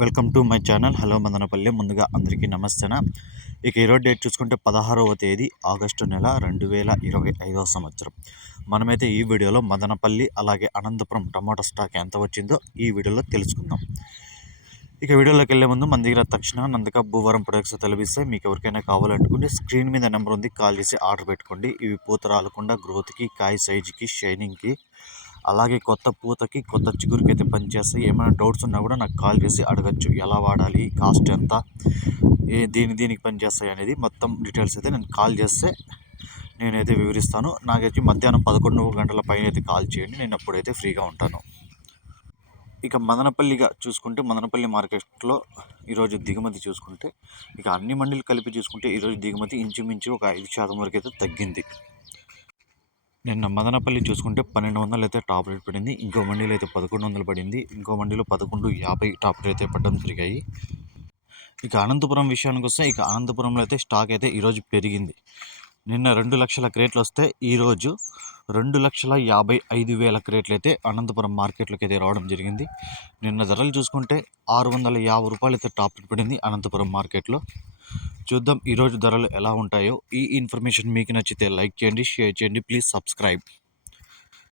Welcome to my channel. Hello Madanapalle. ముందుగా అందరికీ నమస్తేనా? ఇక ఈరోజు డేట్ చూసుకుంటే పదహారవ తేదీ ఆగస్టు నెల రెండు వేల ఇరవై ఐదవ సంవత్సరం. మనమైతే ఈ వీడియోలో మదనపల్లి అలాగే అనంతపురం టమాటో స్టాక్ ఎంత వచ్చిందో ఈ వీడియోలో తెలుసుకుందాం. ఇక వీడియోలోకి వెళ్ళే ముందు మన దగ్గర తక్షణ నందక భూవరం ప్రొడక్ట్స్ తెలిపిస్తే మీకు ఎవరికైనా కావాలనుకుంటే స్క్రీన్ మీద నెంబర్ ఉంది కాల్ చేసి ఆర్డర్ పెట్టుకోండి. ఇవి పూత రాలకుండా గ్రోత్కి కాయ సైజుకి షైనింగ్కి అలాగే కొత్త పూతకి కొత్త చిగురుకి అయితే పనిచేస్తాయి. ఏమైనా డౌట్స్ ఉన్నా కూడా నాకు కాల్ చేసి అడగచ్చు. ఎలా వాడాలి కాస్ట్ ఎంత ఏ దీని దీనికి పనిచేస్తాయి అనేది మొత్తం డీటెయిల్స్ అయితే నేను కాల్ చేస్తే నేనైతే వివరిస్తాను. నాకైతే మధ్యాహ్నం పదకొండు గంటల పైన అయితే కాల్ చేయండి. నేను అప్పుడైతే ఫ్రీగా ఉంటాను. ఇక మదనపల్లిగా చూసుకుంటే మదనపల్లి మార్కెట్లో ఈరోజు దిగుమతి చూసుకుంటే ఇక అన్ని మండీలు కలిపి చూసుకుంటే ఈరోజు దిగుమతి ఇంచుమించు ఒక ఐదు శాతం వరకు అయితే తగ్గింది. నిన్న మదనపల్లి చూసుకుంటే పన్నెండు వందలు అయితే టాప్ రేట్ పడింది. ఇంకో మండీలో అయితే పదకొండు వందలు పడింది. ఇంకో మండీలో పదకొండు యాభై టాప్ రేట్ అయితే పడడం జరిగాయి ఇక అనంతపురం విషయానికి వస్తే ఇక అనంతపురంలో అయితే స్టాక్ అయితే ఈరోజు పెరిగింది. నిన్న రెండు లక్షల క్రేట్లు వస్తే ఈరోజు రెండు లక్షల యాభై ఐదు వేల క్రేట్లు అయితే అనంతపురం మార్కెట్లోకి అయితే రావడం జరిగింది. నిన్న ధరలు చూసుకుంటే ఆరు వందల యాభై రూపాయలు అయితే టాప్ రేట్ పడింది అనంతపురం మార్కెట్లో. చూద్దాం ఈరోజు ధరలు ఎలా ఉంటాయో. ఈ ఇన్ఫర్మేషన్ మీకు నచ్చితే లైక్ చేయండి షేర్ చేయండి. Please subscribe.